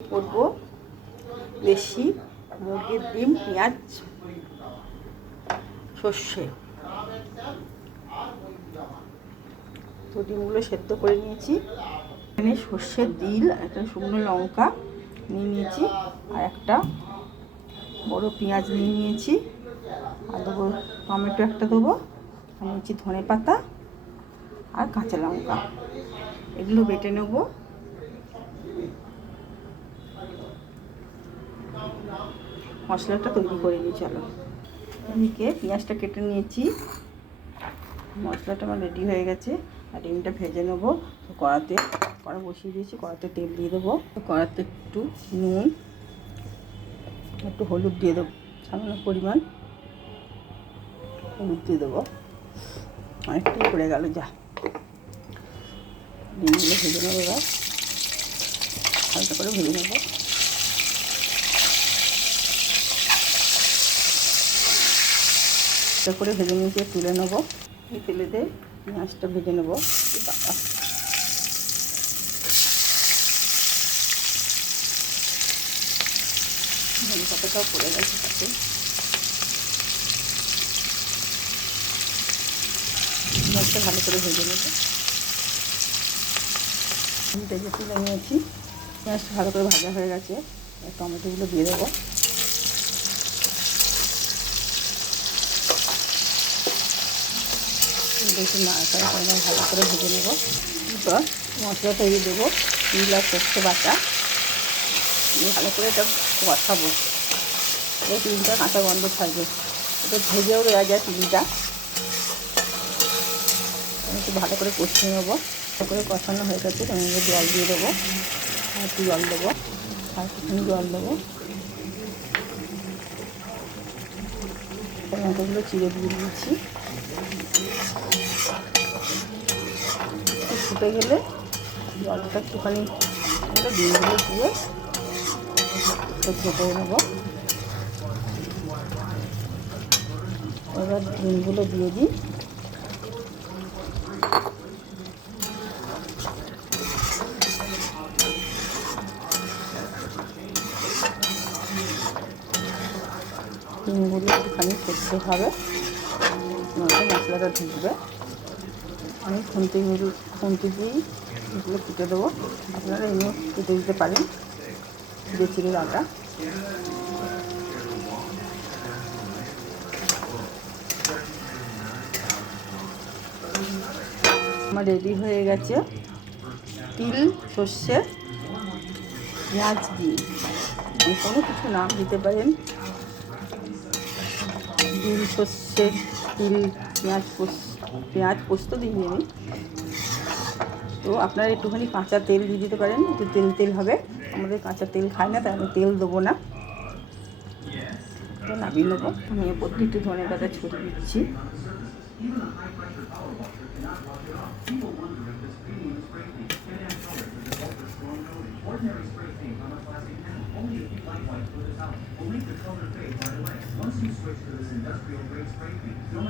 করব দেশি মুরগির ডিম, পেঁয়াজ, সর্ষে। তো ডিমগুলো সেদ্ধ করে নিয়েছি। এখানে সর্ষের দিল, একটা শুকনো লঙ্কা নিয়ে নিয়েছি, আর একটা বড় পেঁয়াজ নিয়ে নিয়েছি, আর দেবো টমেটো একটা দেবো, আর নিয়েছি ধনে পাতা আর কাঁচা লঙ্কা। এগুলো বেটে নেব। মশলাটা তৈরি করে নিই, চলো। এদিকে পেঁয়াজটা কেটে নিয়েছি, মশলাটা আমার রেডি হয়ে গেছে। আর ডিমটা ভেজে নেবো। তো কড়া বসিয়ে দিয়েছি, কড়াতে তেল দিয়ে দেবো। তো কড়াতে একটু নুন, একটু হলুদ দিয়ে দেবো, সামান্য পরিমাণ হলুদ দিয়ে দেবো। অনেকটাই পড়ে গেল, যা। ডিমগুলো ভেজে নেবো, এবার হালকা করে ভেজে নেবো। করে ভেজে নিয়ে তুলে নেবো। এই তেলেতে পেঁয়াজটা ভেজে নেবো। ধনে পাতাটাও পড়ে গেছে তাতে। পেঁয়াজটা ভালো করে ভেজে নেবো। ভেজে তুলে নিয়েছি, পেঁয়াজটা ভালো করে ভাজা হয়ে গেছে। টমেটোগুলো দিয়ে দেবো। একটু নাড়াচাড়া করে ভালো করে ভেজে নেবো। এরপর মশলাটা দিয়ে দেবো, তিল আর সর্ষে বাটা দিয়ে ভালো করে এটা কষাবো। এই তিলটা কাঁচা গন্ধ থাকবে, এটা ভেজেও দেওয়া যায় তিলটা। একটু ভালো করে কষিয়ে নেবো। ভালো করে কষানো হয়ে গেছে, আমি জল দিয়ে দেবো, আর একটু জল দেবো, আর একটুখানি জল দেবো। টমেটোগুলো চিড়ে দিয়ে দিয়েছি। ফুটে গেলে জলটা একটুখানি ডিমগুলো দিয়ে সেদ্ধ করে নেব। এবার ডিমগুলো দিয়ে দিই। ডিমগুলো একটুখানি সেদ্ধ হবে, মশলাটা ঢুকবে। আমি খুন্তি দিয়েই এগুলো কুটে দেবো। আপনারা এমনি কুটে দিতে পারেন, চিড়ে আটা। আমার রেডি হয়ে গেছে তিল, সর্ষে, পেঁয়াজ দিয়ে। যে কোনো কিছু নাম দিতে পারেন, তিল, সর্ষে, তিল, পেঁয়াজ পোস্ত দিয়ে আমি। তো আপনারা একটুখানি কাঁচা তেল দিয়ে দিতে পারেন, একটু তেল হবে। আমাদের কাঁচা তেল খাই না, তাই আমি তেল দেবো না। তো নামিয়ে নেবো। আমি ওপর দিয়ে একটু ধনে পাতা ছড়িয়ে দিচ্ছি।